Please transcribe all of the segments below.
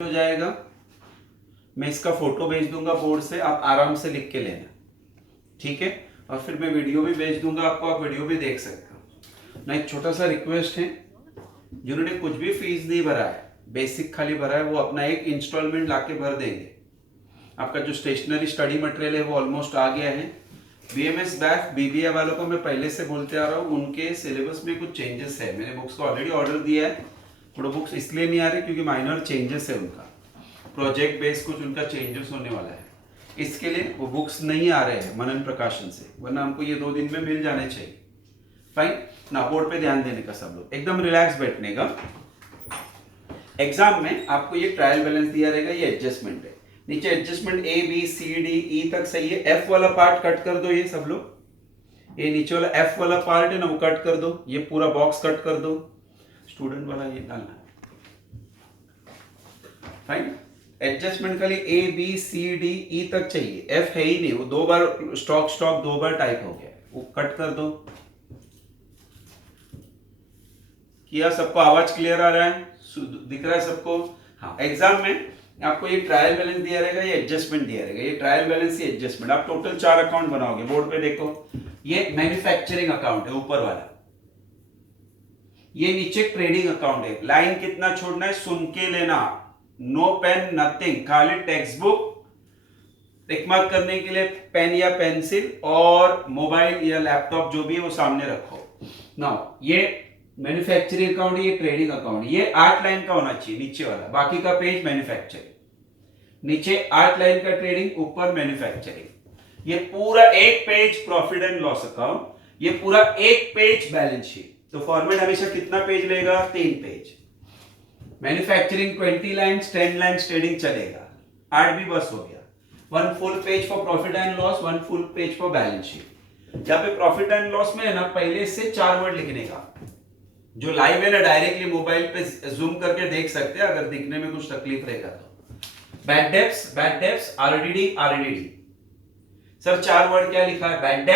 हो जाएगा। मैं इसका फोटो भेज दूंगा बोर्ड से, आप आराम से लिख के लेना, ठीक है। और फिर मैं वीडियो भी भेज दूंगा आपको, आप वीडियो भी देख सकते हो ना। एक छोटा सा रिक्वेस्ट है, जिन्होंने कुछ भी फीस नहीं भरा है, बेसिक खाली भरा है, वो अपना एक इंस्टॉलमेंट लाके भर देंगे। आपका जो स्टेशनरी स्टडी मटेरियल है वो ऑलमोस्ट आ गया है। बीएमएस बैफ बीबीए वालों को मैं पहले से बोलते आ रहा हूँ, उनके सिलेबस में कुछ चेंजेस है। मैंने बुक्स को ऑलरेडी ऑर्डर दिया है, थोड़ा बुक्स इसलिए नहीं आ रही क्योंकि माइनर चेंजेस है, उनका प्रोजेक्ट बेस कुछ उनका चेंजेस होने वाला है, इसके लिए वो बुक्स नहीं आ रहे हैं मनन प्रकाशन से, वरना हमको ये 2 दिन में मिल जाने चाहिए। फाइन ना, बोर्ड पे ध्यान देने का सब लोग, एकदम रिलैक्स बैठने का। एग्जाम में आपको ये ट्रायल बैलेंस दिया रहेगा, ये एडजस्टमेंट है, नीचे adjustment A B C D E तक सही है। एफ वाला पार्ट कट कर दो, ये सब लोग, ये नीचे वाला एफ वाला पार्ट है ना, वो कट कर दो, ये पूरा बॉक्स कट कर दो, स्टूडेंट वाला ये डालना। फाइन, एडजस्टमेंट खाली ए बी सी डी ई तक चाहिए, एफ है ही नहीं, वो 2 बार स्टॉक 2 बार टाइप हो गया, वो कट कर दो। किया सबको? आवाज क्लियर आ रहा है, दिख रहा है सबको? हाँ, एग्जाम में आपको ये ट्रायल बैलेंस दिया रहेगा, ये एडजस्टमेंट दिया रहेगा, ये ट्रायल बैलेंस, ये एडजस्टमेंट, आप टोटल 4 अकाउंट बनाओगे। बोर्ड पे देखो, ये मैन्युफैक्चरिंग अकाउंट है ऊपर वाला, ये नीचे ट्रेडिंग अकाउंट है। लाइन कितना छोड़ना है सुन के लेना, नो पेन नथिंग, खाली टेक्स्ट बुक टिक मार्क करने के लिए पेन या पेंसिल और मोबाइल या लैपटॉप जो भी है वो सामने रखो। नाउ ये मैन्युफैक्चरिंग अकाउंट, ये ट्रेडिंग अकाउंट, ये 8 लाइन का होना चाहिए नीचे वाला, बाकी का पेज मैन्युफैक्चरिंग, नीचे 8 लाइन का ट्रेडिंग, ऊपर मैन्युफैक्चरिंग। ये पूरा एक page profit and loss account, ये पूरा एक पेज बैलेंस शीट। तो फॉर्मेट हमेशा कितना पेज लेगा? 3 page. Manufacturing 20 lines, 10 lines trading चलेगा, 8 भी बस हो गया। 1 full page for profit and loss, 1 full page for balance sheet. जहां पे प्रॉफिट एंड लॉस में है ना, पहले से 4 वर्ड लिखने का, जो लाइव है ना डायरेक्टली मोबाइल पे जूम करके देख सकते हैं, अगर दिखने में कुछ तकलीफ रहेगा तो। Bad debts RDD RDD. Sir 4 word क्या लिखा है? Bad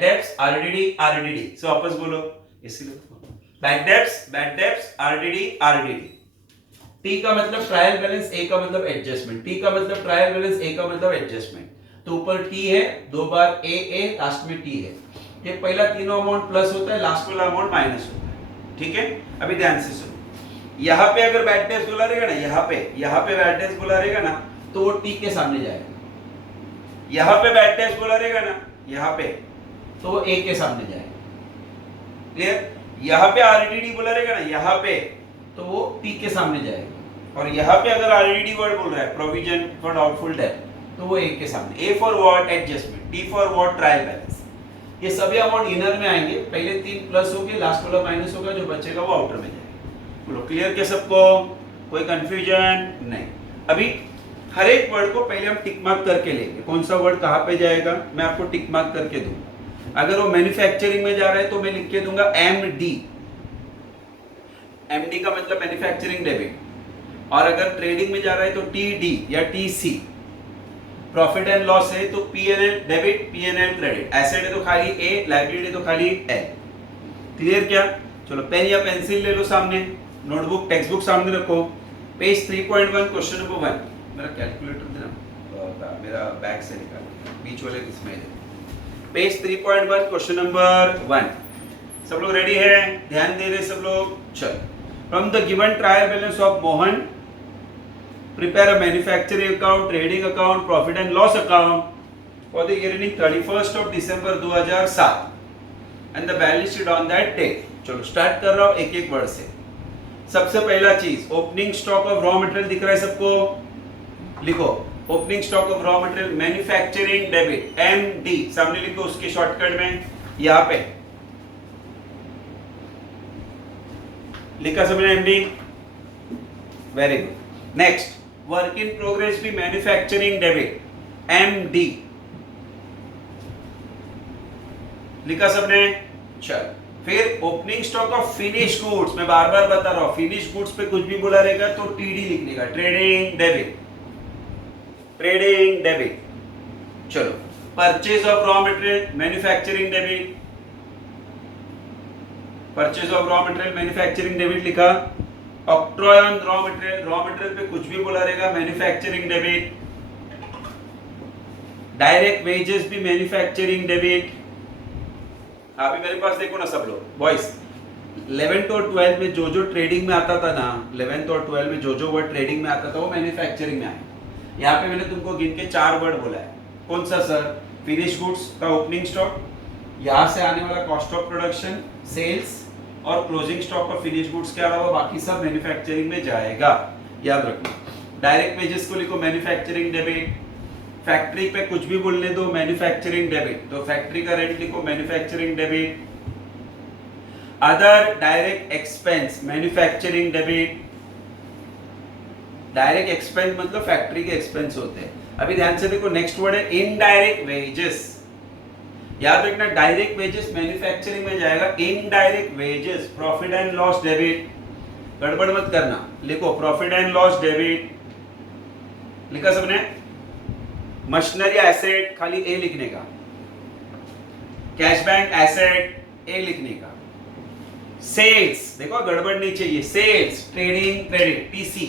debts RDD RDD. So वापस बोलो, इसीलिए bad debts RDD RDD. T का मतलब ट्रायल बैलेंस, ए का मतलब एडजस्टमेंट, टी का मतलब ट्रायल बैलेंस, ए का मतलब एडजस्टमेंट। तो ऊपर टी है, 2 बार ए, लास्ट में टी है। ये पहला तीनों अमाउंट प्लस होता है, लास्ट वाला अमाउंट माइनस होता है, ठीक है। अभी ध्यान से सुनो, यहाँ पे अगर बैड डेब्ट्स बोला रहेगा ना, यहाँ पे बैड डेब्ट्स बोला रहेगा ना, तो वो टी के सामने जाएगा। यहाँ पे बैड डेब्ट्स बोला रहेगा ना, यहाँ पे, तो वो ए के सामने जाएगा। क्लियर? यहाँ पे आरडीडी बोला रहेगा ना, यहाँ पे, तो वो टी के सामने जाएगा। और यहाँ पे अगर आरडीडी वर्ड बोल रहा है, प्रोविजन फॉर डाउटफुल डेब्ट, तो वो ए के सामने। A for what? Adjustment. T for what? Trial balance. ये सभी अमाउंट इनर में आएंगे, पहले 3 प्लस हो गए, लास्ट वाला माइनस होगा, जो बचेगा वो आउटर में जाएगा। बोलो क्लियर क्या सबको? कोई कंफ्यूजन नहीं? अभी हर एक वर्ड को पहले हम टिक मार्क करके लेंगे, कौन सा वर्ड कहां पे जाएगा मैं आपको टिक मार्क करके दूंगा। अगर वो मैन्युफैक्चरिंग में जा रहा है तो मैं लिख के दूंगा एमडी, एमडी का मतलब मैन्युफैक्चरिंग डेबिट। और अगर ट्रेडिंग में जा रहा है तो टीडी या टीसी। प्रॉफिट एंड लॉस है तो PNL debit, PNL credit. Asset है तो खाली ए, लायबिलिटी तो खाली एल। क्लियर क्या? चलो पेन या पेंसिल ले लो सामने, नोटबुक टेक्स्ट बुक सामने रखो, पेज 3.1 क्वेश्चन नंबर 1। मेरा कैलकुलेटर देना, मेरा बैग से निकाल, बीच वाले किसमें है? Page 3.1 question number 1। सब लोग रेडी है? ध्यान दे रहे सब लोग? चलो, from the given trial balance of Mohan prepare a manufacturing account, trading account, profit and loss account for the year ending 31st of December 2007 and the balance sheet on that date। चलो start कर रहा हूँ एक एक word से। सबसे पहला चीज, opening stock of raw material दिख रहा है सबको? लिखो opening stock of raw material manufacturing debit, MD सामने लिखो, उसके शॉर्टकट में यहाँ पे लिखा सबने MD. Very good. Next, work in progress भी मैन्युफैक्चरिंग डेबिट, एमडी लिखा सबने? चल, फिर opening stock of finish goods, मैं बार बार बता रहा हूं, फिनिश गुड्स पे कुछ भी बोला रहेगा तो टीडी लिखने का, ट्रेडिंग डेबिट, ट्रेडिंग डेबिट। चलो, purchase of raw material manufacturing debit, purchase of raw material manufacturing debit लिखा। ऑक्ट्रॉय ऑन रॉ मटेरियल पे कुछ भी बोला रहेगा मैन्युफैक्चरिंग डेबिट, डायरेक्ट वेजेस भी मैन्युफैक्चरिंग डेबिट। अभी मेरे पास देखो ना सब लोग बॉयज, 11th और 12th में जो जो ट्रेडिंग में आता था ना, 11th और 12th में जो जो वर्ड ट्रेडिंग में आता था वो मैन्युफैक्चरिंग में आया। यहाँ पे मैंने तुमको गिन के 4 वर्ड बोला है। कौन सा सर? फिनिश गुड्स का ओपनिंग स्टॉक, यहाँ से आने वाला कॉस्ट ऑफ प्रोडक्शन, सेल्स और closing stock of finish goods के अलावा बाकी सब मैन्युफैक्चरिंग में जाएगा, याद रखना। डायरेक्ट वेजेस को लिखो मैन्युफैक्चरिंग डेबिट, फैक्ट्री पे कुछ भी बोलने दो मैन्युफैक्चरिंग डेबिट, तो फैक्ट्री का रेंट लिखो manufacturing debit. Other direct expense manufacturing debit. Direct expense मतलब फैक्ट्री के एक्सपेंस होते हैं। अभी ध्यान से देखो, नेक्स्ट वर्ड है इनडायरेक्ट वेजेस। याद रखना, डायरेक्ट वेजेस मैन्युफैक्चरिंग में जाएगा, indirect wages profit and loss debit. गड़बड़ मत करना, लिखो प्रॉफिट एंड लॉस डेबिट। लिखा सबने? मशीनरी एसेट खाली ए लिखने का, कैश बैंक एसेट ए लिखने का। सेल्स देखो गड़बड़ नहीं चाहिए, sales trading credit TC,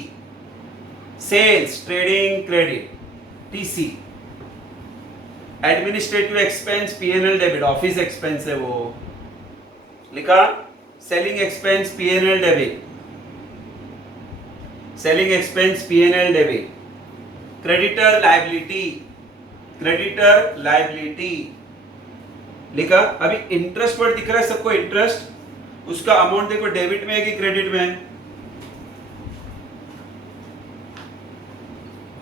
sales trading credit TC. Administrative expense PNL debit, office expense है वो, लिखा। Selling expense PNL debit, selling expense PNL debit. Creditor liability, creditor liability लिखा। अभी इंटरेस्ट वर्ड दिख रहा है सबको? इंटरेस्ट, उसका अमाउंट देखो डेबिट में है कि क्रेडिट में है?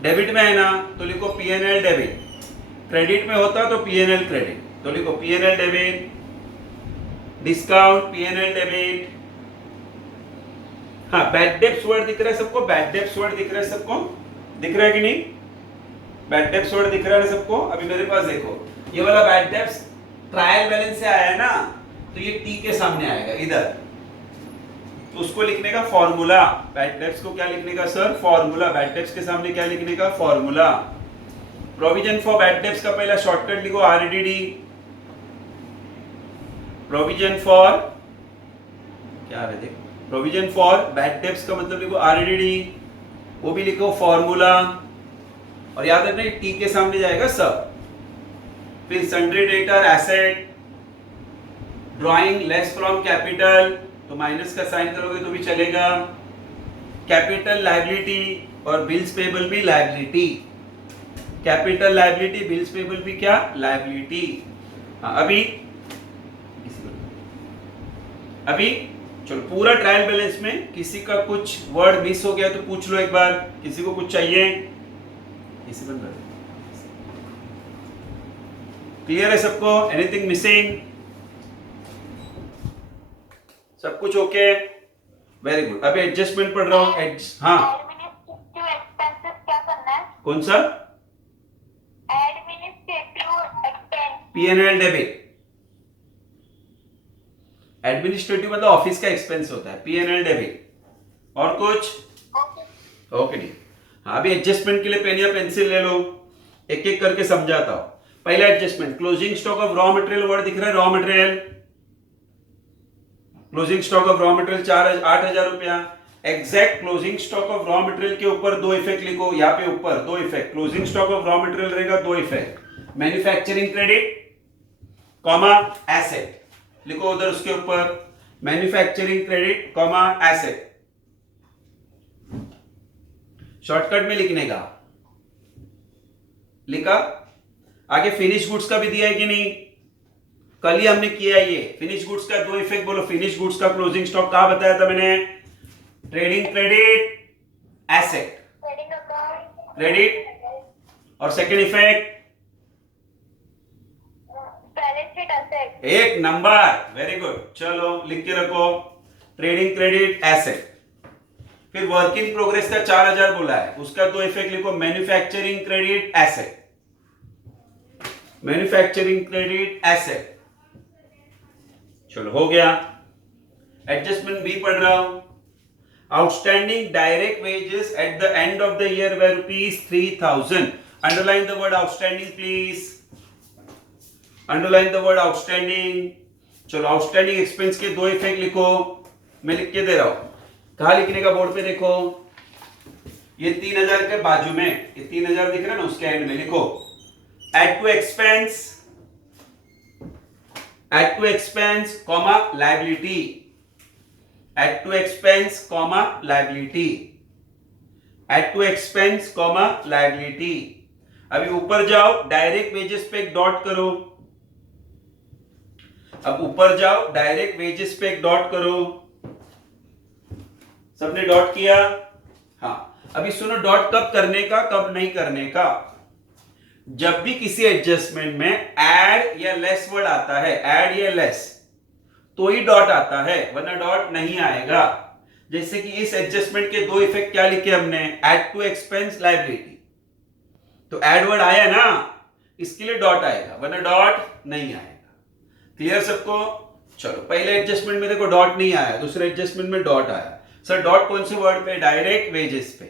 डेबिट में है ना, तो लिखो पीएनएल डेबिट। क्रेडिट में होता तो पीएनएल क्रेडिट, तो लिखो PNL debit. Discount PNL debit. हाँ, बैड डेब्ट्स वर्ड दिख रहा है सबको? बैड डेब्ट्स वर्ड दिख रहा है सबको? दिख रहा है कि नहीं? बैड डेब्ट्स वर्ड दिख रहा है सबको? अभी मेरे पास देखो, ये वाला बैड डेब्ट्स ट्रायल बैलेंस से आया है ना, तो ये टी के सामने आएगा इधर, तो उसको लिखने का फॉर्मूला। बैड डेब्ट्स को क्या लिखने का सर? फॉर्मूला। बैड डेब्ट्स के सामने क्या लिखने का? Formula. Provision for bad debts का पहला शॉर्टकट लिखो आरडीडी। प्रोविजन फॉर क्या है देखो, प्रोविजन फॉर बैड डेब्ट्स का मतलब लिखो आरडीडी, वो भी लिखो फॉर्मूला। और याद रखना टी के सामने जाएगा सब। फिर sundry debtor asset, drawing less from capital, तो माइनस का साइन करोगे तो भी चलेगा। कैपिटल लायबिलिटी और बिल्स पेबल भी liability. Capital liability, bills payable भी क्या? लायबिलिटी। अभी चलो पूरा ट्रायल बैलेंस में किसी का कुछ वर्ड मिस हो गया तो पूछ लो एक बार, किसी को कुछ चाहिए? इसी बंद कर। क्लियर है सबको? Anything missing? सब कुछ ओके? Very good. अभी एडजस्टमेंट पढ़ रहा हूँ। हाँ, एडमिनिस्ट्रेटिव एक्सपेंसेस क्या करना है? कौन सा? Administrative expense PNL debit. Administrative मतलब ऑफिस का एक्सपेंस होता है, पीएनएल डेबिट। और कुछ? ओके जी। हाँ, अभी एडजस्टमेंट के लिए पेन या पेंसिल ले लो, एक एक करके समझाता हूं। पहला adjustment, closing stock of raw material word दिख रहा है, raw material. Closing stock of raw material 8,000 रुपया। Exact closing stock of raw material के ऊपर 2 इफेक्ट लिखो, यहाँ पे ऊपर 2 effect. Closing stock of raw material रहेगा 2 effect, manufacturing credit comma asset लिखो उधर, उसके ऊपर manufacturing credit comma asset. Shortcut में लिखने का, लिखा। आगे फिनिश गुड्स का भी दिया है कि नहीं? कल ही हमने किया है ये। फिनिश गुड्स का 2 इफेक्ट बोलो। फिनिश गुड्स का क्लोजिंग स्टॉक कहां बताया था मैंने? Trading credit asset, trading account credit. और second effect balance sheet asset. एक नंबर, वेरी गुड। चलो लिख के रखो, ट्रेडिंग क्रेडिट एसेट। फिर वर्क इन प्रोग्रेस का 4,000 बोला है, उसका 2 इफेक्ट लिखो, manufacturing credit asset, manufacturing credit asset. चलो हो गया। एडजस्टमेंट भी पढ़ रहा हूं। Outstanding direct wages at the end of the year way ₹3,000। Underline the word outstanding please, underline the word outstanding. चलो आउटस्टैंडिंग एक्सपेंस के 2 इफेक्ट लिखो, मैं लिख के दे रहा हूं। कहाँ लिखने का बोर्ड पे देखो, ये 3000 के बाजू में, ये 3000 दिख रहा है ना, उसके एंड में लिखो add to expense comma liability, add to expense comma liability, add to expense comma liability. अभी ऊपर जाओ, डायरेक्ट वेजेस पे एक डॉट करो, अब ऊपर जाओ, डायरेक्ट वेजेस पे एक डॉट करो, सबने डॉट किया? हाँ, अभी सुनो, डॉट कब करने का, कब नहीं करने का। जब भी किसी एडजस्टमेंट में ऐड या लेस वर्ड आता है, ऐड या लेस, तो ही डॉट आता है, वरना डॉट नहीं आएगा। जैसे कि इस एडजस्टमेंट के दो इफेक्ट क्या लिखे हमने, ऐड टू एक्सपेंस लायबिलिटी, तो ऐड वर्ड आया ना, इसके लिए डॉट आएगा, वरना डॉट नहीं आएगा। क्लियर सबको? चलो, पहले एडजस्टमेंट में देखो डॉट नहीं आया, दूसरे एडजस्टमेंट में डॉट आया। सर डॉट कौन से वर्ड पे? डायरेक्ट वेजेस पे।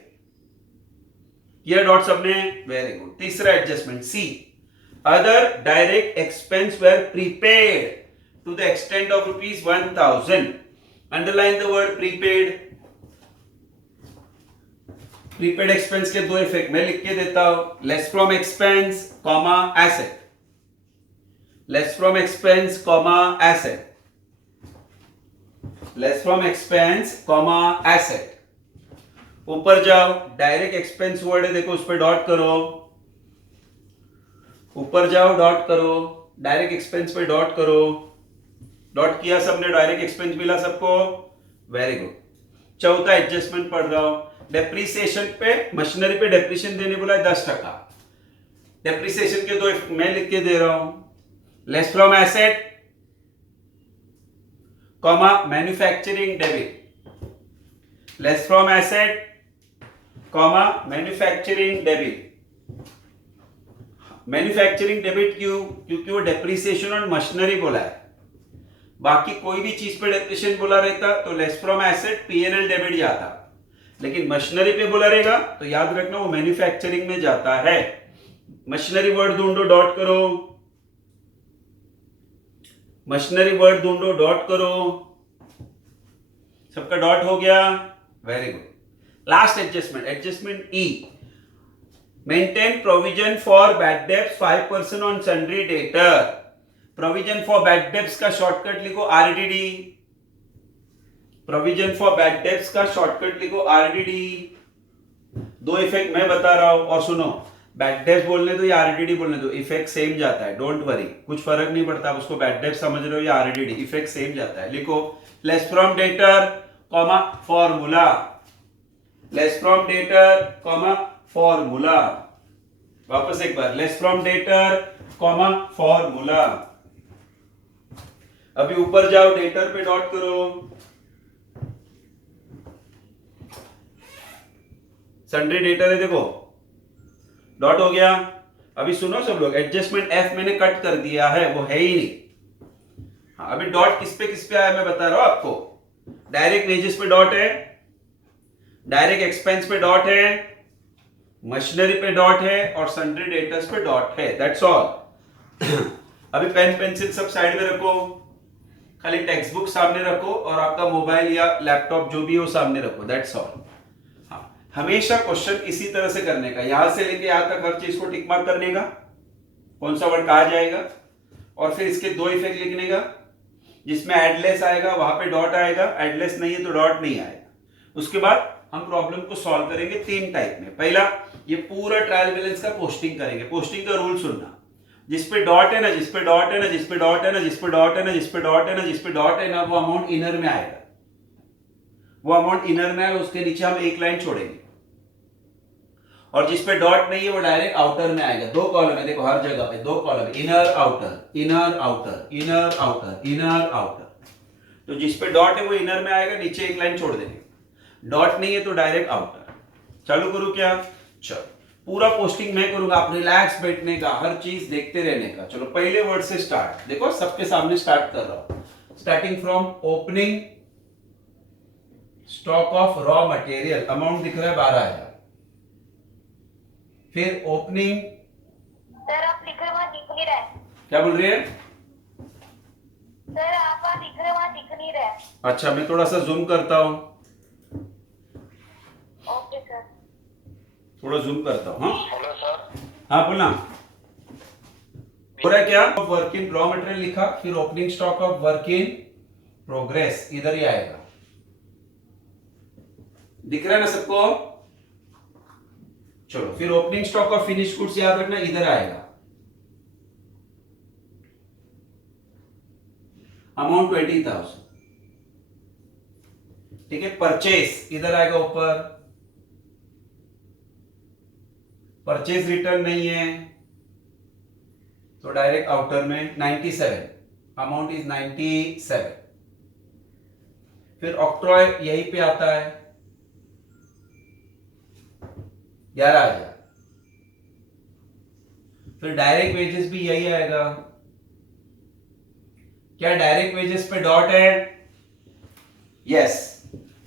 किया डॉट सबने? Very good. तीसरा adjustment C, other direct expense were prepaid to the extent of ₹1000। Underline the word prepaid. Prepaid expense के दो इफेक्ट मैं लिख के देता हूं, less from expense comma asset, less from expense comma asset, less from expense comma asset. ऊपर जाओ, direct expense word है, देखो उस पर डॉट करो, ऊपर जाओ डॉट करो, डायरेक्ट एक्सपेंस पे डॉट करो, डॉट किया सबने, डायरेक्ट एक्सपेंस मिला सबको, वेरी गुड। चौथा एडजस्टमेंट पढ़ रहा हूं, डेप्रिसिएशन पे, मशीनरी पे डेप्रिसिएशन देने बोला है 10%। डेप्रिसिएशन के दो मैं लिख के दे रहा हूं, less from asset comma manufacturing debit, less from asset comma manufacturing debit. Manufacturing debit क्यों? क्योंकि वो डेप्रिसिएशन और मशीनरी बोला है, बाकी कोई भी चीज पे डेप्रिसिएशन बोला रहता तो less from asset P&L debit जाता, लेकिन मशीनरी पे बोला रहेगा तो याद रखना वो मैन्युफैक्चरिंग में जाता है। मशीनरी वर्ड ढूंढो, डॉट करो, मशीनरी वर्ड ढूंढो, डॉट करो, सबका डॉट हो गया, very good. Last adjustment, adjustment E, maintain provision for bad debts 5% on sundry debtor. Provision for bad debts का शॉर्टकट लिखो RDD, provision for bad debts का शॉर्टकट लिखो आरडीडी। दो इफेक्ट मैं बता रहा हूं, और सुनो, बैड डेब्ट्स बोलने दो या आरडीडी बोलने दो, इफेक्ट सेम जाता है, डोंट वरी, कुछ फर्क नहीं पड़ता, आप उसको बैड डेब्ट्स समझ रहे हो या आरडीडी, इफेक्ट सेम जाता है। लिखो less from debtor comma formula, less from debtor comma formula. वापस एक बार, less from debtor comma formula. अभी ऊपर जाओ, डेटर पे डॉट करो, सन्ड्री डेटर है, देखो डॉट हो गया। अभी सुनो सब लोग, एडजस्टमेंट एफ मैंने कट कर दिया है, वो है ही नहीं। हाँ, अभी डॉट किस पे आया मैं बता रहा हूं आपको। डायरेक्ट वेजेस पे डॉट है, डायरेक्ट एक्सपेंस पे डॉट है, मशीनरी पे डॉट है, और सन्ड्री डेटर्स पे डॉट है, दैट्स ऑल। अभी पेन पेंसिल सब साइड में रखो, खाली टेक्स्ट बुक सामने रखो, और आपका मोबाइल या लैपटॉप जो भी हो सामने रखो, दैट्स ऑल। हमेशा क्वेश्चन इसी तरह से करने का, यहां से लेके यहां तक हर चीज को टिक मार्क करने का, कौन सा वर्ड कहा जाएगा, और फिर इसके दो इफेक्ट लिखने का, जिसमें एडलेस आएगा वहां पे डॉट आएगा, एडलेस नहीं है तो डॉट नहीं आएगा। उसके बाद हम प्रॉब्लम को सॉल्व करेंगे तीन टाइप में। पहला, ये पूरा ट्रायल बैलेंस का पोस्टिंग करेंगे। पोस्टिंग का रूल सुनना, जिसपे डॉट है ना, जिसपे डॉट है ना, जिसपे डॉट है ना, जिसपे डॉट है ना, जिसपे डॉट है ना, जिसपे डॉट है ना, वो अमाउंट इनर में आएगा, वो अमाउंट इनर में आएगा, उसके नीचे हम एक लाइन छोड़ेंगे। और जिस पे डॉट नहीं है वो डायरेक्ट आउटर में आएगा। दो कॉलम है, देखो हर जगह पे दो column, inner outer, inner outer, inner outer, inner outer. तो जिस पे डॉट है वो इनर में आएगा, नीचे एक लाइन छोड़ देंगे। डॉट नहीं है तो डायरेक्ट आउटर। चालू करूं क्या? चलो, पूरा पोस्टिंग मैं करूंगा, आप रिलैक्स बैठने का, हर चीज देखते रहने का। चलो पहले वर्ड से स्टार्ट, देखो सबके सामने स्टार्ट कर रहा हूं। Starting from opening stock of raw material, amount दिख रहा है 12,000। फिर ओपनिंग, सर आप लिख रहे वहां दिख नहीं रहा है। क्या बोल रही है? सर आप वहां लिख रहे वहां दिख नहीं रहा है। अच्छा, मैं थोड़ा सा जूम करता हूं। थोड़ा जूम करता हूँ। हाँ हेलो सर। हाँ बोलना। हो रहा है क्या? वर्क इन रॉ मटेरियल लिखा, फिर opening stock of work in progress इधर ही आएगा। दिख रहा है ना सबको? चलो फिर opening stock of finish goods याद रखना, इधर आएगा। अमाउंट 20,000। ठीक है, परचेस इधर आएगा ऊपर। परचेज रिटर्न नहीं है तो डायरेक्ट आउटर में 97, अमाउंट इज 97। फिर ऑक्ट्रॉय यहीं पे आता है 11,000। फिर डायरेक्ट वेजेस भी यही आएगा। क्या डायरेक्ट वेजेस पे डॉट है? यस,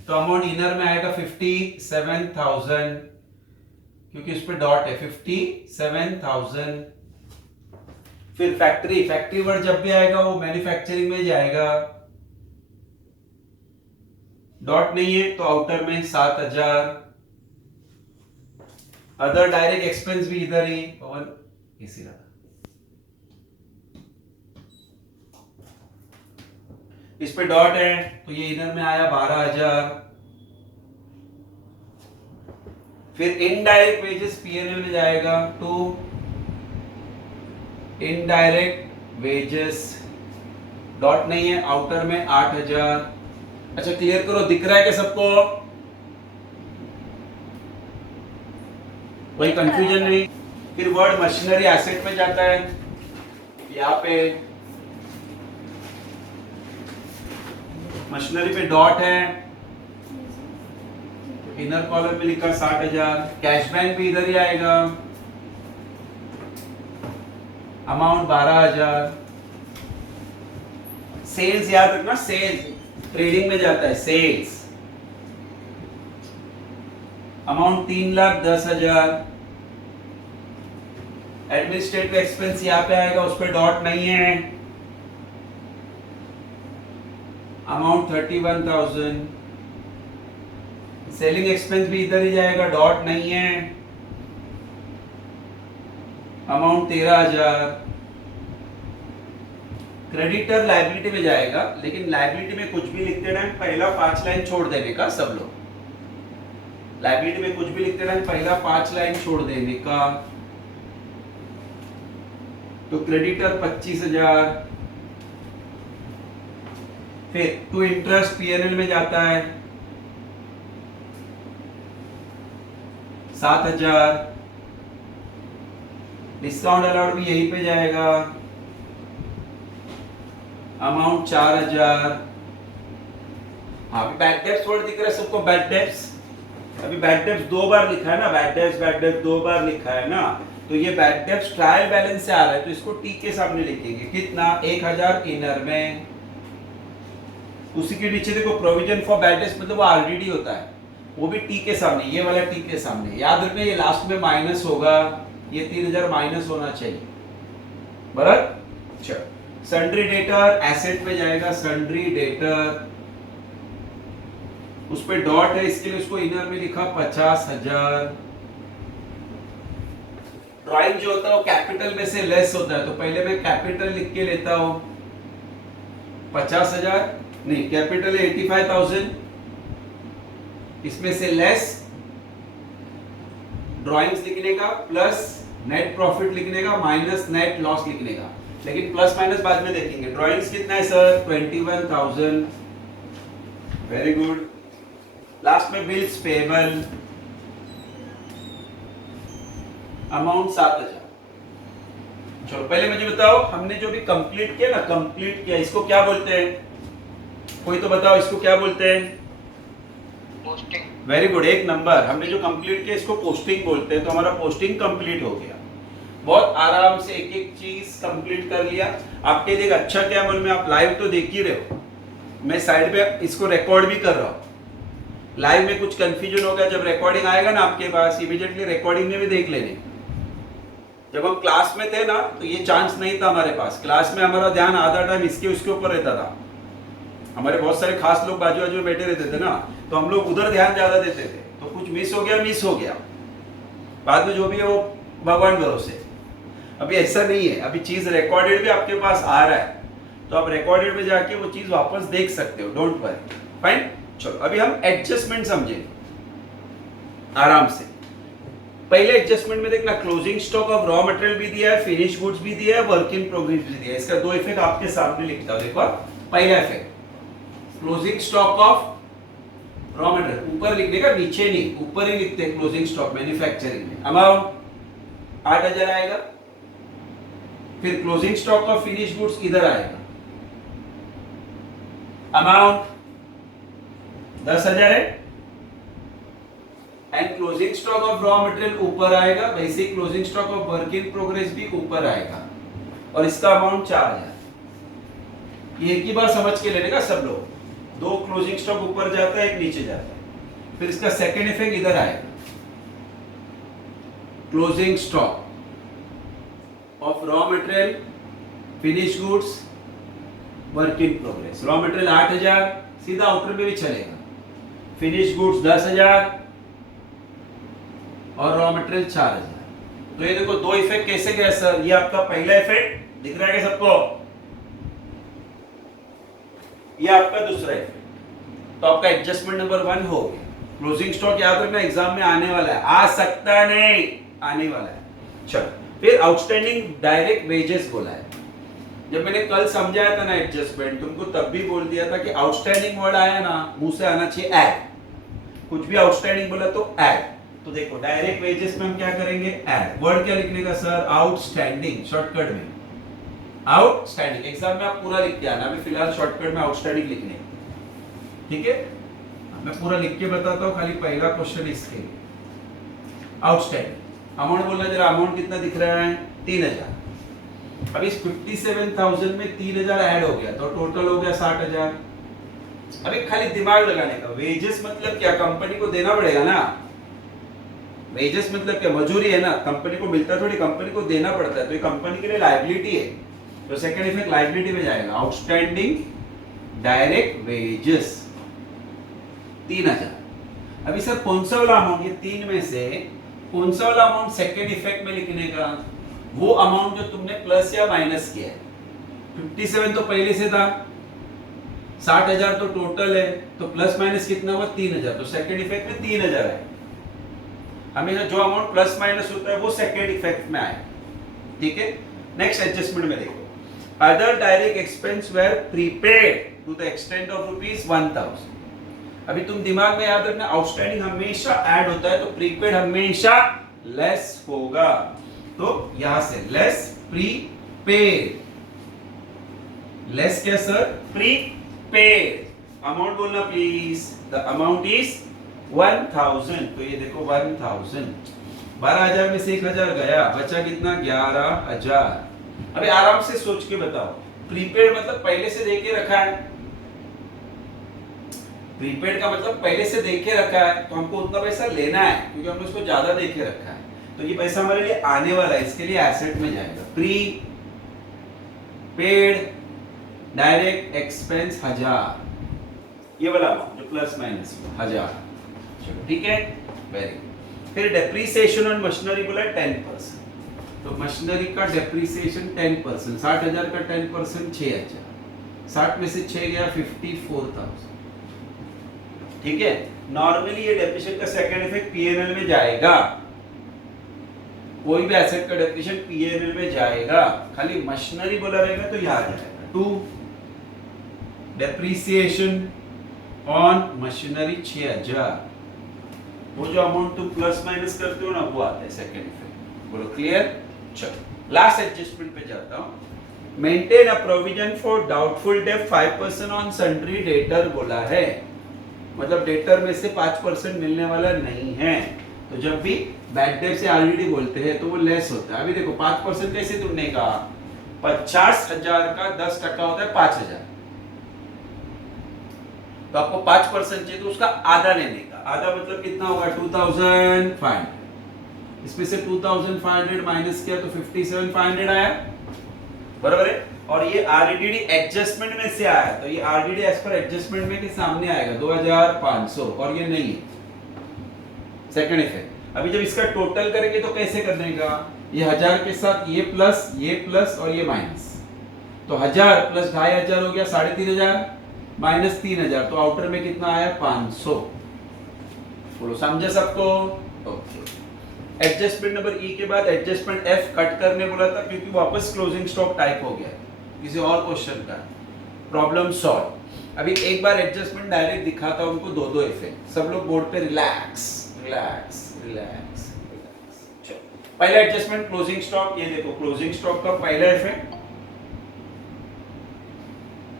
तो अमाउंट इनर में आएगा 57,000 क्योंकि उस पे डॉट है 57,000। फिर फैक्ट्री, फैक्ट्री वर्ड जब भी आएगा वो मैन्युफैक्चरिंग में जाएगा। डॉट नहीं है तो आउटर में 7,000। अदर डायरेक्ट एक्सपेंस भी इधर ही पवन इसी रहा। इस पे डॉट है तो ये इधर में आया 12,000। फिर इनडायरेक्ट वेजेस पीएनएल में जाएगा टू इनडायरेक्ट वेजेस, डॉट नहीं है, आउटर में 8,000। अच्छा क्लियर करो, दिख रहा है क्या सबको? कोई कंफ्यूजन नहीं? फिर वर्ड मशीनरी एसेट में जाता है, यहाँ पे मशीनरी पे डॉट है, इनर कॉलम में लिखा 60,000। कैश बैंक भी इधर ही आएगा, अमाउंट 12,000। सेल्स याद रखना, सेल्स ट्रेडिंग में जाता है, सेल्स अमाउंट 3,10,000। एडमिनिस्ट्रेटिव एक्सपेंस यहाँ पे आएगा, उस पर डॉट नहीं है, अमाउंट 31,000। सेलिंग एक्सपेंस भी इधर ही जाएगा, डॉट नहीं है, अमाउंट 13,000। क्रेडिटर लायबिलिटी में जाएगा, लेकिन लायबिलिटी में कुछ भी लिखते टाइम पहला 5 लाइन छोड़ देने का सब लोग। लायबिलिटी में कुछ भी लिखते टाइम पहला 5 लाइन छोड़ देने का। तो क्रेडिटर 25,000। फिर टू इंटरेस्ट पीएनएल में जाता है 7,000। डिस्काउंट अलाउड भी यहीं पे जाएगा, अमाउंट 4,000। हाँ अभी बैड डेब्ट्स वर्ड दिख रहा है सबको? बैड डेब्ट्स, अभी बैड डेब्ट्स 2 बार लिखा है ना, बैड डेब्ट्स 2 बार लिखा है ना, तो ये बैड डेब्ट्स ट्रायल बैलेंस से आ रहा है तो इसको टी के सामने लिखेंगे। कितना? 1,000 इनर में। उसी के नीचे देखो प्रोविजन फॉर बैड डेब्ट्स, मतलब वो आरडीडी होता है, वो भी टी के सामने, ये वाला टी के सामने। याद रखना ये लास्ट में माइनस होगा, ये 3,000 माइनस होना चाहिए, बराबर। चलो सन्ड्री डेटर एसेट में जाएगा, सन्ड्री डेटर उस पे डॉट है, इसके लिए उसको इनर में लिखा 50,000। ड्राइंग जो होता है वो कैपिटल में से लेस होता है, तो पहले मैं कैपिटल लिख के लेता हूं 50,000, नहीं कैपिटल है 85,000, इसमें से लेस ड्राइंग्स लिखने का, प्लस नेट प्रॉफिट लिखने का, माइनस नेट लॉस लिखने का। लेकिन प्लस माइनस बाद में देखेंगे। ड्राइंग्स कितना है सर? 21,000। Very good. लास्ट में बिल्स पेबल, अमाउंट 7,000। चलो पहले मुझे बताओ, हमने जो भी कंप्लीट किया ना, कंप्लीट किया, इसको क्या बोलते हैं? कोई तो बताओ इसको क्या बोलते हैं? पोस्टिंग। Very good, 1 number. हमने जो कंप्लीट किया इसको पोस्टिंग बोलते हैं, तो हमारा पोस्टिंग कंप्लीट हो गया। बहुत आराम से एक एक चीज कंप्लीट कर लिया। आपके लिए अच्छा क्या मन में, आप लाइव तो देख ही रहे हो, मैं साइड पे इसको रिकॉर्ड भी कर रहा हूँ। लाइव में कुछ कंफ्यूजन होगा, जब रिकॉर्डिंग आएगा ना आपके पास, इमीडिएटली रिकॉर्डिंग में भी देख लेने। जब हम क्लास में थे ना तो ये चांस नहीं था हमारे पास। क्लास में हमारा ध्यान आधा टाइम इसके उसके ऊपर रहता था। हमारे बहुत सारे खास लोग बाजू बाजू में बैठे रहते थे ना, तो हम लोग उधर ध्यान ज्यादा देते थे, तो कुछ मिस हो गया। बाद में जो भी है वो भगवान भरोसे। अभी ऐसा नहीं है, अभी चीज रिकॉर्डेड भी आपके पास आ रहा है, तो आप रिकॉर्डेड में जाके वो चीज वापस देख सकते हो, डोंट वरी। फाइन, चलो अभी हम एडजस्टमेंट समझेंगे आराम से। पहले एडजस्टमेंट में देखना, closing stock of raw material भी दिया है, फिनिश गुड्स भी दिया है, वर्क इन प्रोग्रेस भी दिया है। इसका दो इफेक्ट आपके सामने लिखता हूं, देखो। पहला effect closing stock of raw material, ऊपर लिखने का, नीचे नहीं, ऊपर ही लिखते हैं क्लोजिंग स्टॉक मैन्युफैक्चरिंग में। अमाउंट 8000 आएगा। फिर closing stock of finish goods इधर आएगा, अमाउंट 10,000 है। And closing stock of raw material ऊपर आएगा, वैसे ही closing stock of work in progress भी ऊपर आएगा, और इसका अमाउंट 4000। ये एक ही बार समझ के लेने का सब लोग, दो क्लोजिंग स्टॉक ऊपर जाता है, एक नीचे जाता है। फिर इसका सेकेंड इफेक्ट इधर आएगा, closing stock of raw material, finish goods, work in progress. Raw material 8000 सीधा आउटर में भी चलेगा, फिनिश गुड्स 10,000 और रॉ मटेरियल 4000। तो ये देखो दो इफेक्ट कैसे गए सर, ये आपका पहला इफेक्ट दिख रहा है क्या सबको, ये आपका दूसरा इफेक्ट। तो आपका एडजस्टमेंट नंबर 1 हो गया। क्लोजिंग स्टॉक याद रखना, एग्जाम में आने वाला है, आ सकता नहीं, आने वाला है। चलो, फिर आउटस्टैंडिंग डायरेक्ट वेजेस बोला है। जब मैंने कल समझाया था ना एडजस्टमेंट, तुमको तब भी बोल दिया था कि आउटस्टैंडिंग वर्ड आया ना, मुंह से आना चाहिए ऐड। कुछ भी आउटस्टैंडिंग बोला तो ऐड। तो देखो डायरेक्ट वेजेस में हम क्या करेंगे, ऐड। वर्ड क्या लिखने का सर, आउटस्टैंडिंग, शॉर्टकट में आउटस्टैंडिंग। एग्जाम में आप पूरा लिख के आना, अभी फिलहाल शॉर्टकट में आउटस्टैंडिंग लिखने, ठीक है। मैं पूरा लिख के बताता हूँ, खाली पहला क्वेश्चन इसके आउटस्टैंडिंग। अमाउंट बोलना जरा, अमाउंट कितना दिख रहा है, 3000। अब इस 57,000 में 3000 ऐड हो गया, तो टोटल हो गया 60,000। अभी खाली दिमाग लगाने का, वेजेस मतलब क्या, कंपनी को देना पड़ेगा ना। वेजेस मतलब क्या, मजूरी है ना, कंपनी को मिलता थोड़ी, कंपनी को देना पड़ता है, तो ये कंपनी के लिए लायबिलिटी है। तो सेकंड इफेक्ट लायबिलिटी में जाएगा, आउटस्टैंडिंग डायरेक्ट वेजेस 3000। अभी सर कौन सा वाला अमाउंट, ये तीन में से कौन सा वाला अमाउंट सेकंड इफेक्ट में लिखने का, वो अमाउंट जो तुमने प्लस या माइनस किया है। 57 तो पहले से था, 60,000 तो टोटल है, तो प्लस माइनस कितना हुआ, 3000। तो सेकंड इफेक्ट में 3000 है। हमेशा जो अमाउंट प्लस माइनस होता है वो सेकंड इफेक्ट में आए, ठीक है। नेक्स्ट एडजस्टमेंट में देखो, other direct expense were prepaid to the extent of ₹1000। अभी तुम दिमाग में याद रखना, आउटस्टैंडिंग हमेशा ऐड होता है, तो प्रीपेड हमेशा लेस होगा। तो यहां से लेस प्रीपेड, लेस क्या सर, प्रीपेड। अमाउंट बोलना प्लीज, द अमाउंट इज 1000। तो ये देखो 1000, 12,000 में से 1,000 गया, बचा कितना, 11,000। अभी आराम से सोच के बताओ, प्रीपेड मतलब पहले से देके रखा है। प्रीपेड का मतलब पहले से देके रखा है, तो हमको उतना पैसा लेना है, क्योंकि हमने उसको ज्यादा देके रखा है। तो ये पैसा हमारे लिए आने वाला है, इसके लिए एसेट में जाएगा। प्री पेड डायरेक्ट एक्सपेंस 1000, ये वाला जो प्लस माइनस 1000। चलो ठीक है, वेरी। फिर डेप्रीसिएशन ऑन मशीनरी बोला 10%। तो मशीनरी का डेप्रीसिएशन 10%, 60,000 का 10% 6,000। 60 में से 6 गया 54,000, ठीक है। नॉर्मली ये डेप्रिसिएशन का सेकंड इफेक्ट पीएनएल में जाएगा, कोई भी एसेट का डेप्रिसिएशन पीएनएल में जाएगा, खाली मशीनरी बोला रहेगा तो यहां जाएगा। 2 डेप्रिसिएशन ऑन मशीनरी 6,000, वो जो अमाउंट तुम प्लस माइनस करते हो ना, वो आता है सेकंड इफेक्ट। बोलो क्लियर। चलो लास्ट एडजस्टमेंट पे जाता हूं। Maintain a provision for doubtful debt 5% on sundry debtor बोला है, मतलब डेटर में से 5% मिलने वाला नहीं है। तो जब भी बैड डेट से ऑलरेडी बोलते हैं तो वो लेस होता है। अभी देखो 5% कैसे तुमने कहा, 50,000 का 10% होता है 5,000, तो आपको 5% चाहिए, तो उसका आधा लेने का। आधा मतलब कितना होगा, 2,500। इसमें से 2,500 माइनस किया तो 57,500 आया, बराबर है। और ये आरडीडी एडजस्टमेंट में से आया, तो ये आरडीडी एज पर एडजस्टमेंट में के सामने आएगा 2,500, और ये नहीं है सेकंड इफेक्ट। अभी जब इसका टोटल करेंगे तो कैसे करने का, ये 1000 के साथ ये प्लस और ये माइनस, तो 1000 प्लस 2500 हो गया 3500 माइनस 3000, तो आउटर में कितना आया 500। बोलो समझे सबको? ओके। एडजस्टमेंट नंबर ई के बाद एडजस्टमेंट एफ कट करने बोला था क्योंकि वापस क्लोजिंग स्टॉक टाइप हो गया किसी और क्वेश्चन का। Problem solve. अभी एक बार एडजस्टमेंट डायरेक्ट दिखाता हूं उनको, दो इफेक्ट। सब लोग बोर्ड पे रिलैक्स रिलैक्स रिलैक्स रिलैक्स। चलो पहला एडजस्टमेंट क्लोजिंग स्टॉक, ये देखो क्लोजिंग स्टॉक का पहला इफेक्ट,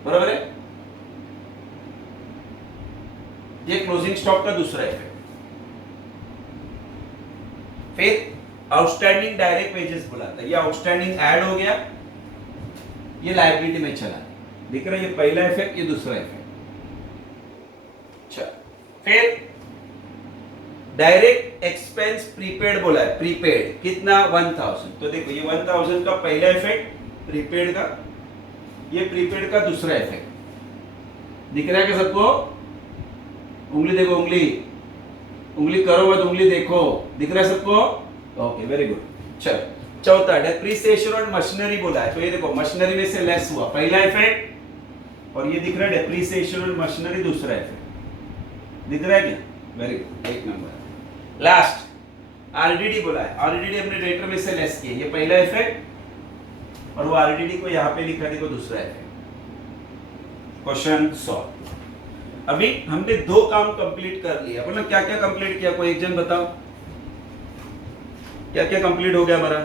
बराबर है, ये क्लोजिंग स्टॉक का दूसरा इफेक्ट। फिर आउटस्टैंडिंग डायरेक्ट वेजेस बुलाता है, ये आउटस्टैंडिंग ऐड हो गया, ये लायबिलिटी में चला, दिख रहा है, ये पहला इफेक्ट, ये दूसरा इफेक्ट। अच्छा, फिर डायरेक्ट एक्सपेंस प्रीपेड बोला है, प्रीपेड कितना 1000, तो देखो ये 1000 का पहला इफेक्ट प्रीपेड का, ये प्रीपेड का दूसरा इफेक्ट। दिख रहा है कि सबको? उंगली देखो, उंगली करो मत, उंगली देखो, दिख रहा है सबको? Okay very good. चलो चौथा डेप्रिसिएशन और मशीनरी बोला है, तो ये देखो मशीनरी में से लेस हुआ पहला इफेक्ट, और ये दिख रहा है डेप्रिसिएशन और मशीनरी दूसरा इफेक्ट। दिख रहा है क्या? वेरी गुड, एक नंबर। लास्ट आरडीडी बोला है, आरडीडी हमने डेटर में से लेस किया, ये पहला इफेक्ट, और वो आरडीडी को यहां पे लिखा, देखो दूसरा इफेक्ट। Question solve. अभी हमने दो काम कंप्लीट कर लिया, बोला क्या क्या कंप्लीट किया, कोई एक जन बताओ क्या क्या कंप्लीट हो गया हमारा?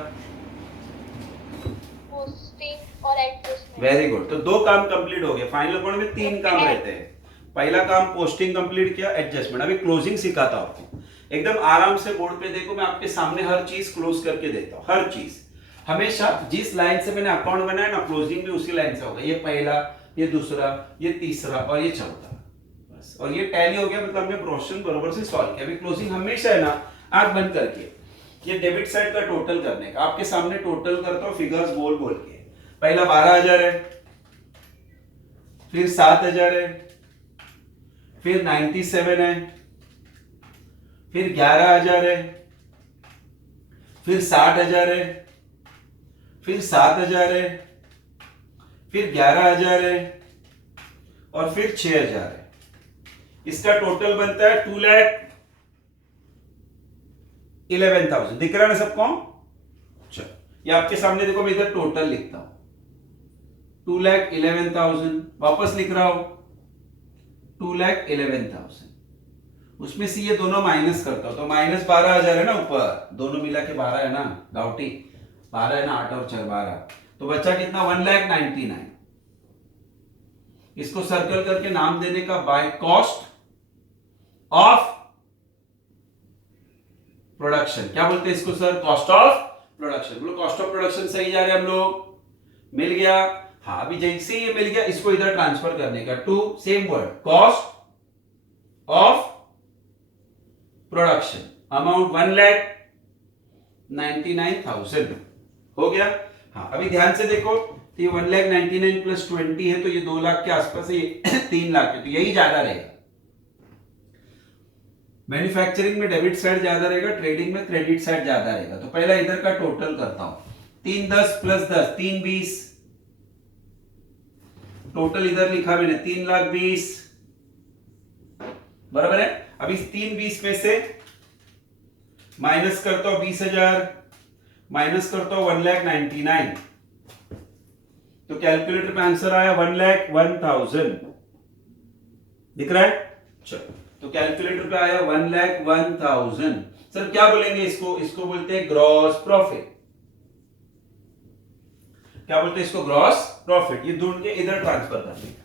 पोस्टिंग और एडजस्टमेंट। वेरी गुड, तो दो काम कंप्लीट हो गए। फाइनल बोर्ड में 3 काम रहते हैं। पहला काम पोस्टिंग कंप्लीट किया, एडजस्टमेंट। अभी क्लोजिंग सिखाता हूं आपको, एकदम आराम से बोर्ड पे देखो, मैं आपके सामने हर चीज क्लोज करके देता हूं, हर चीज। हमेशा जिस लाइन से मैंने अकाउंट बनाया ना, क्लोजिंग भी उसी लाइन से होगा। ये पहला, ये दूसरा, ये तीसरा और ये चौथा, बस। और ये टैली हो गया, मतलब हमने क्वेश्चन बरोबर से सॉल्व किया। अभी क्लोजिंग हमेशा है ना आंख बंद करके, ये डेबिट साइड का टोटल करने का, आपके सामने टोटल करता हूं फिगर्स बोल बोल के। पहला 12000 है, फिर 7000 है, फिर 97 है, फिर 11000 है, फिर 60000 है, फिर 7000 है, फिर 11000 है, और फिर 6000 है। इसका टोटल बनता है 2,11,000। दिख रहा है ना सबको? चलो ये आपके सामने देखो, मैं इधर टोटल लिखता हूं 2,11,000, वापस लिख रहा हूं 2,11,000। उसमें से ये दोनों माइनस करता हूं, तो माइनस 12,000 है ना ऊपर, दोनों मिला के 12 है ना, गाउटी 12 है ना, 8 और 4 12, तो बच्चा कितना 1,99,000। इसको सर्कल करके नाम देने का बाय कॉस्ट ऑफ प्रोडक्शन। क्या बोलते हैं इसको सर? Cost of production. बोलो कॉस्ट ऑफ प्रोडक्शन सही जा रहे हैं हम लोग? मिल गया? हाँ, अभी जैसे ये मिल गया, इसको इधर ट्रांसफर करने का to same word, cost of production, amount 1,99,000 हो गया। हाँ, अभी ध्यान से देखो, तो ये 1,99,000 प्लस 20 है, तो ये 2 लाख के आसपास है, ये 3 लाख है, तो यही ज्यादा रहेगा। मैन्युफैक्चरिंग में डेबिट साइड ज्यादा रहेगा, ट्रेडिंग में क्रेडिट साइड ज्यादा रहेगा। तो पहला इधर का टोटल करता हूं, 310 प्लस 10 320, टोटल इधर लिखा मैंने 3,20,000, बराबर है। अब इस 320 में से माइनस करता हूं 20,000, माइनस करता हूं 1,99,000, तो कैलकुलेटर पे आंसर आया 1,01,000। दिख रहा है? चलो, तो कैलकुलेटर पे आया 1,01,000। सर क्या बोलेंगे इसको? इसको बोलते हैं ग्रॉस प्रॉफिट। क्या बोलते हैं इसको? Gross profit. ये ढूंढ के इधर ट्रांसफर करने का।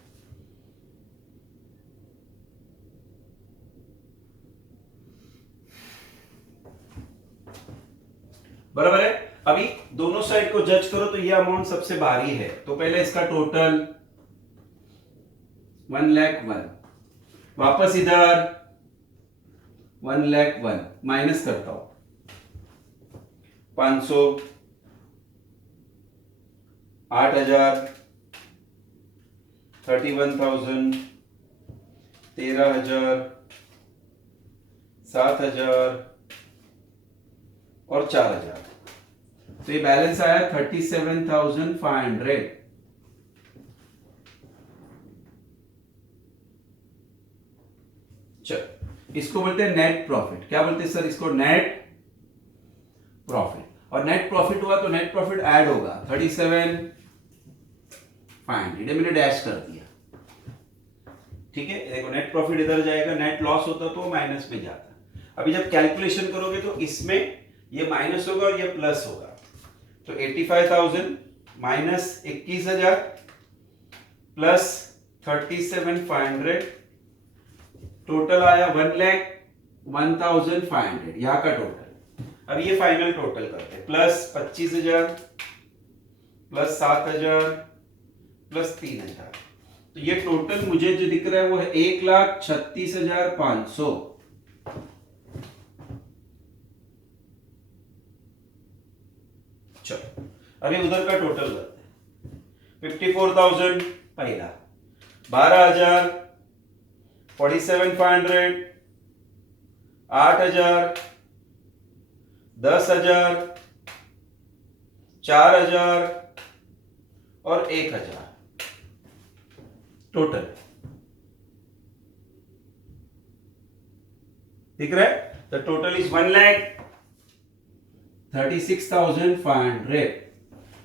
बराबर है। अभी दोनों साइड को जज करो, तो ये अमाउंट सबसे भारी है, तो पहले इसका टोटल 1,01,000, वापस इधर 1,01,000 माइनस करता हूं 500, 8,000, 31,000, 13,000, 7,000, और 4000, तो ये बैलेंस आया 37,500। चलो इसको बोलते हैं नेट प्रॉफिट। क्या बोलते हैं सर इसको? Net profit. और नेट प्रॉफिट हुआ तो नेट प्रॉफिट ऐड होगा 37,500, मैंने डैश कर दिया। ठीक है, देखो नेट प्रॉफिट इधर जाएगा, नेट लॉस होता तो माइनस में जाता। अभी जब कैलकुलेशन करोगे तो इसमें ये माइनस होगा और ये प्लस होगा, तो 85,000 माइनस 21,000 प्लस 37,500, टोटल आया 1,01,500 यहाँ का टोटल। अब ये फाइनल टोटल करते हैं, प्लस 25,000 प्लस 7,000 प्लस 3,000, तो ये टोटल मुझे जो दिख रहा है वो है 1,36,500। चलो अभी उधर का टोटल करते हैं। 54,000 पहला, 12,000, 47,500, 8,000, 10,000, 4,000 और 1,000 टोटल। दिख रहा है? The total is 1,36,500।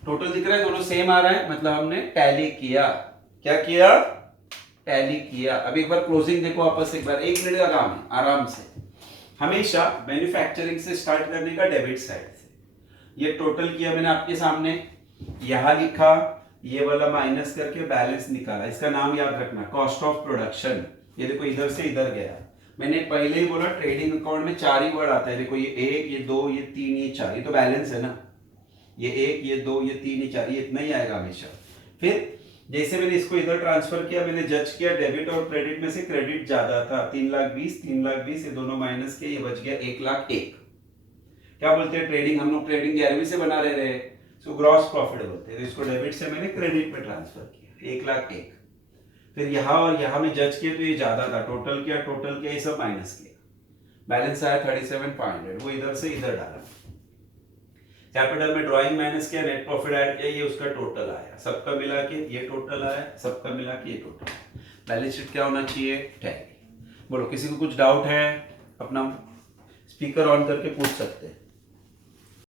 टोटल दिख रहा है, दोनों सेम आ रहा है, मतलब हमने टैली किया। क्या किया? टैली किया। अब एक बार क्लोजिंग देखो आपस, एक बार 1 मिनट का काम है, आराम से। हमेशा मैन्युफैक्चरिंग से स्टार्ट करने का डेबिट साइड से। ये टोटल किया मैंने आपके सामने, यहां लिखा, ये वाला माइनस करके बैलेंस निकाला। इसका नाम याद रखना, कॉस्ट ऑफ प्रोडक्शन। ये देखो इधर से इधर गया। मैंने पहले ही बोला ट्रेडिंग अकाउंट में 4 ही वर्ड आता है। देखो ये 1, ये 2, ये 3, ये 4, ये तो बैलेंस है ना। ये 1, ये 2, ये 3, ये 4, ये इतना ही आएगा हमेशा। फिर जैसे मैंने इसको इधर ट्रांसफर किया, मैंने जज किया डेबिट और क्रेडिट में से क्रेडिट ज्यादा था, 3,20,000, ये दोनों माइनस के, ये बच गया 1,01,000। क्या बोलते हैं ट्रेडिंग, हम लोग ट्रेडिंग 11वीं से बना रहे थे, सो ग्रॉस प्रॉफिट बोलते हैं। तो इसको डेबिट से मैंने क्रेडिट में ट्रांसफर किया 1,01,000। फिर यहाँ और यहाँ में जज किया तो ये ज्यादा था, टोटल किया ये सब माइनस किया, बैलेंस आया 37,500, वो इधर से इधर डाला। कैपिटल में ड्राइंग माइनस किया, नेट प्रॉफिट ऐड किया, ये उसका टोटल आया, सबका मिला के ये टोटल आया, सबका मिला के ये टोटल। बैलेंस शीट क्या होना चाहिए? टैली। बोलो किसी को कुछ डाउट है? अपना स्पीकर ऑन करके पूछ सकते हैं।